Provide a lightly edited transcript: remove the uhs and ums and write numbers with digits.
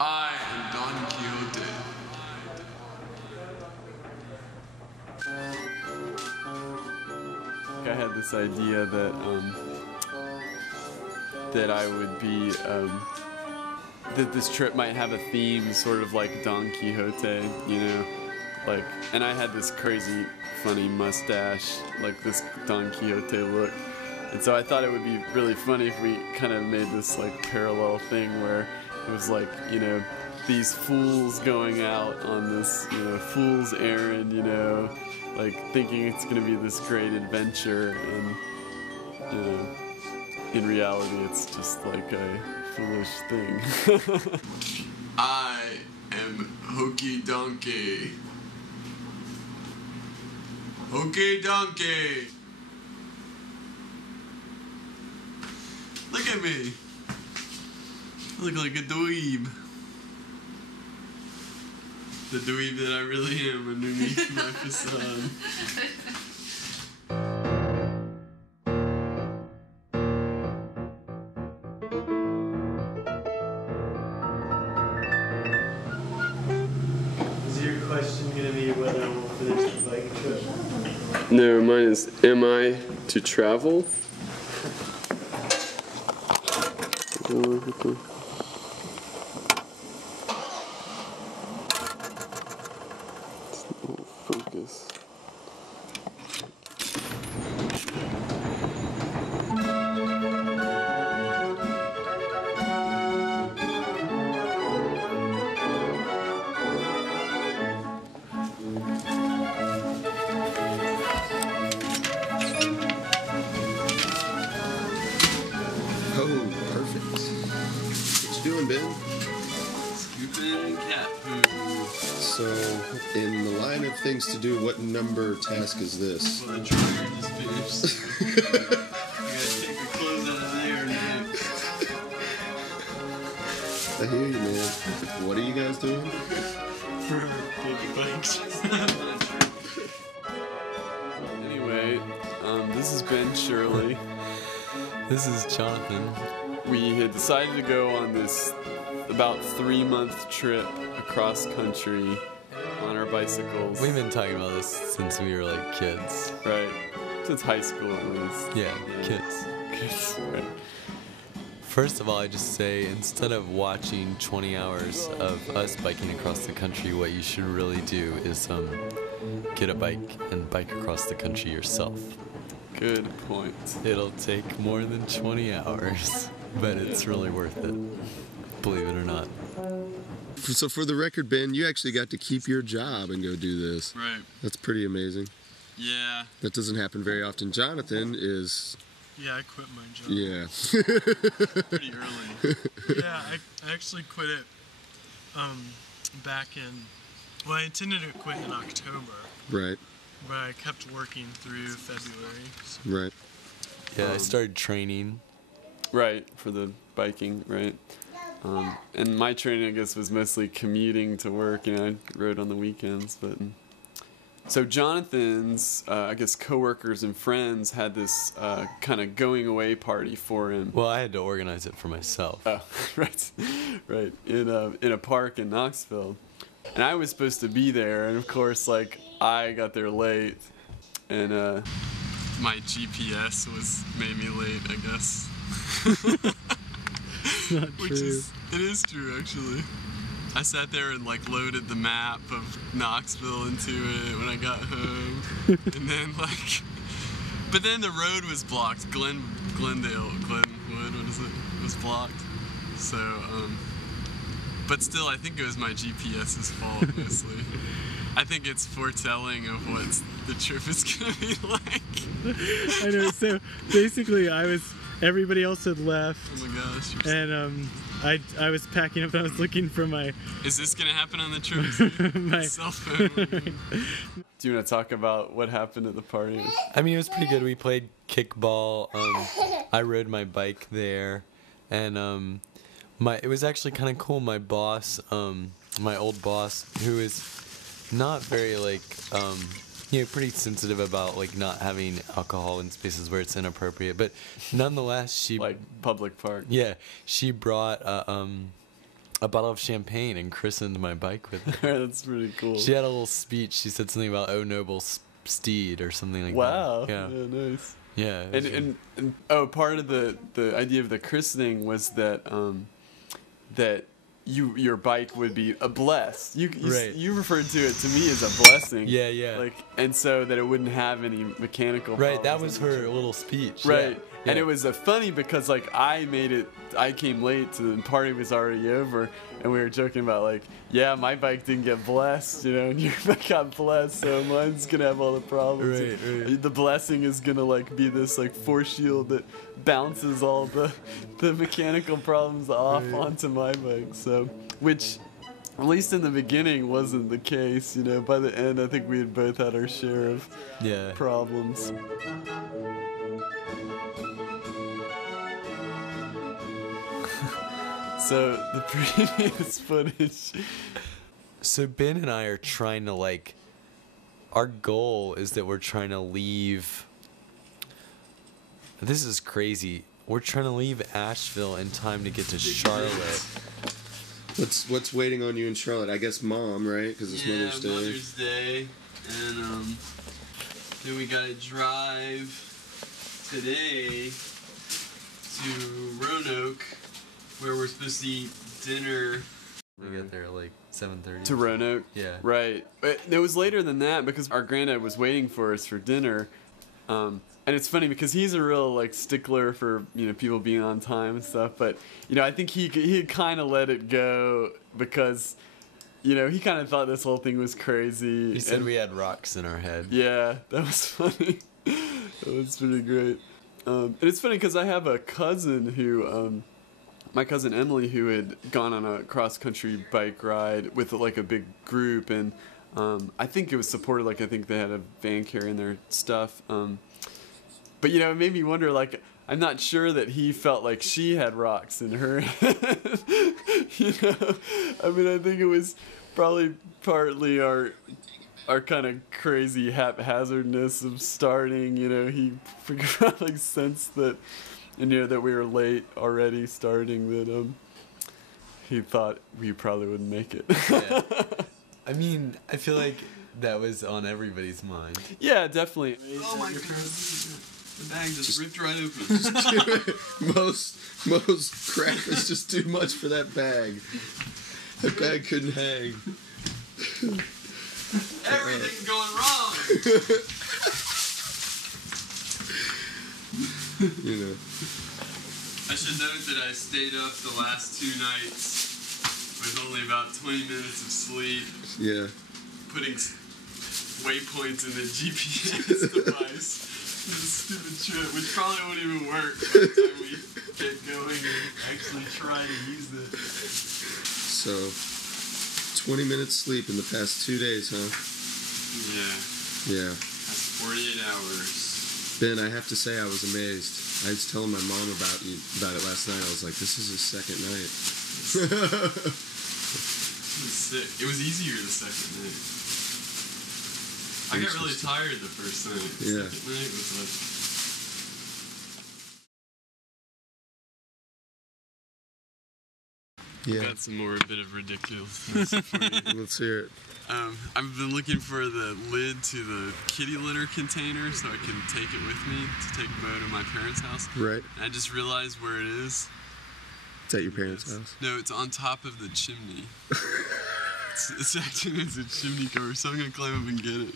I am Don Quixote. I had this idea that that I would be that this trip might have a theme, sort of like Don Quixote, you know, like. And I had this crazy, funny mustache, like this Don Quixote look. And so I thought it would be really funny if we kind of made this like parallel thing where it was like, you know, these fools going out on this, you know, fool's errand, you know, like thinking it's gonna be this great adventure, and you know, in reality it's just like a foolish thing. I am Hokey Donkey. Hokey Donkey. Look at me. I look like a dweeb. The dweeb that I really am underneath my facade. Is your question going to be whether we'll finish the bike trip? No, mine is, am I to travel? Focus. Oh, perfect. What you doing, Ben? Scooping cat food. So, in the line of things to do, what number task is this? Well, the dryer just finished. I gotta take the clothes out of there next. I hear you, man. What are you guys doing? For baby bikes. Anyway, this has been Shirley. This is Jonathan. We had decided to go on this about 3-month trip across country on our bicycles. We've been talking about this since we were like kids. Right. Since high school at least. Yeah, kids. Kids, right. First of all, I just say instead of watching 20 hours of us biking across the country, what you should really do is get a bike and bike across the country yourself. Good point. It'll take more than 20 hours, but it's really worth it. Believe it or not. So, for the record, Ben, you actually got to keep your job and go do this. Right. That's pretty amazing. Yeah. That doesn't happen very often. Jonathan is... Yeah, I quit my job. Yeah. Pretty early. Yeah, I actually quit it back in... Well, I intended to quit in October, Right. but I kept working through February. So. Right. Yeah, I started training. Right, for the biking, right. And my training, I guess, was mostly commuting to work. You know, I rode on the weekends, but... So Jonathan's, I guess, coworkers and friends had this kind of going away party for him. Well, I had to organize it for myself. Oh, right, right. In a park in Knoxville, and I was supposed to be there, and of course, like I got there late, and My GPS made me late, I guess. It's not true. It is true, actually. I sat there and like loaded the map of Knoxville into it when I got home, and then but then the road was blocked. Glenwood, what is it? It was blocked. So, but still, I think it was my GPS's fault mostly. I think it's foretelling of what the trip is gonna be like. I know. So basically, everybody else had left, Oh my gosh. and I was packing up and I was looking for my Is this gonna happen on the trip too? my Cell phone. do you want to talk about what happened at the party? I mean, it was pretty good. We played kickball. I rode my bike there, and it was actually kind of cool. My boss, my old boss, who is not very pretty sensitive about like not having alcohol in spaces where it's inappropriate, but nonetheless, she Like public park. yeah, she brought a bottle of champagne and christened my bike with it. That's pretty cool. She had a little speech. She said something about "Oh noble steed" or something like Wow. that. Yeah. Nice. Yeah. It was And part of the idea of the christening was that that your bike would be a blessed. Right. You referred to it to me as a blessing. Yeah, yeah. Like, and so that it wouldn't have any mechanical right. That problems. was her little speech. Right. Yeah. And Yeah. it was funny because like I came late to the party was already over, and we were joking about like, yeah, my bike didn't get blessed, you know, and your bike got blessed, so mine's gonna have all the problems. Right. The blessing is gonna like be this like force shield that bounces all the mechanical problems off onto my bike. So, which at least in the beginning wasn't the case, you know. By the end, I think we had both had our share of problems. So the previous footage. So Ben and I are trying to like, our goal is that we're trying to leave. This is crazy. We're trying to leave Asheville in time to get to Charlotte. What's waiting on you in Charlotte? I guess Mom, right? Because it's Mother's Day. Mother's Day, and then we gotta drive today to Roanoke, where we're supposed to eat dinner. We got there at like 7:30. To Roanoke? Yeah. Right. It was later than that because our granddad was waiting for us for dinner. And it's funny because he's a real like stickler for, you know, people being on time and stuff. But, you know, I think he kind of let it go because, you know, he kind of thought this whole thing was crazy. He said we had rocks in our head. Yeah, that was funny. That was pretty great. And it's funny because I have a cousin who... my cousin Emily, who had gone on a cross-country bike ride with like a big group, and I think it was supported. Like I think they had a van carrying their stuff. But you know, it made me wonder. Like I'm not sure that he felt like she had rocks in her head. You know, I mean, I think it was probably partly our kind of crazy haphazardness of starting. You know, he probably sensed that. And you know that we were late already starting, that he thought we probably wouldn't make it. Yeah. I mean, I feel like that was on everybody's mind. Yeah, definitely. Oh my god. The bag just ripped right open. most crap is just too much for that bag. That bag couldn't hang. Everything's going wrong. You know. I should note that I stayed up the last 2 nighs with only about 20 minutes of sleep. Yeah. Putting waypoints in the GPS device. This stupid trip, which probably won't even work by the time we get going and actually try to use it. So, 20 minutes sleep in the past 2 days, huh? Yeah. Yeah. That's 48 hours. Ben, I have to say I was amazed. I was telling my mom about it last night. I was like, this is his second night. It was sick. It was easier the second night. I got really tired the first night. The second night was like... Yeah. Got some more bit of ridiculousness for you. Let's hear it. I've been looking for the lid to the kitty litter container so I can take it with me to take Bo to my parents' house. Right. And I just realized where it is. It's at your parents' house? No, it's on top of the chimney. It's acting as a chimney cover, so I'm gonna climb up and get it.